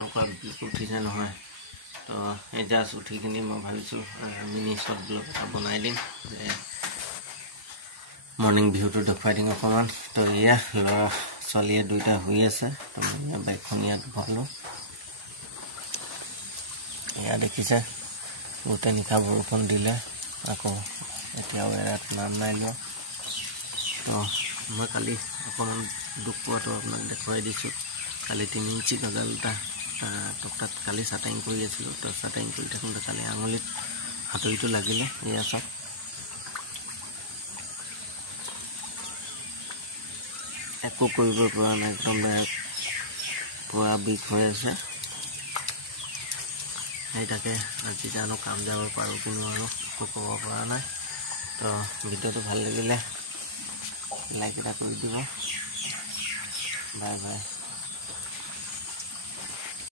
উঠিছে নহয় তো এই জাষ্ট উঠি কিনি মই ভাবিছোঁ মিনি শ্বৰ্ট ব্লগ এটা বনাই দিম যে মৰ্ণিং ভিউটো দেখুৱাই দিম অকণমান তো এয়া ল'ৰা ছোৱালীয়ে দুইটা শুই আছে তো মই বাইকখন ইয়াত ভৰালোঁ এয়া দেখিছে গোটেই নিশা বৰষুণ দিলে আকৌ এতিয়াও এৰাত নাম নাই লোৱা তো মই কালি অকণমান দুখ পোৱাটো আপোনাক দেখুৱাই দিছোঁ কালি 3 ইঞ্চি গজাল এটা টকটাত কালি চাটাইং কৰি আছিলোঁ তো চাটাইং কৰি থাকোঁতে কালি আঙুলিত হাতৰিটো লাগিলে এয়া চাওক একো কৰিব পৰা নাই একদম বেয়া পুৰা বিষ হৈ আছে সেইটাকে আজি জানো কাম যাব পাৰোঁ কিন্তু আৰু একো ক'ব পৰা নাই তো ভিডিঅ'টো ভাল লাগিলে লাইক এটা কৰি দিব বাই বাই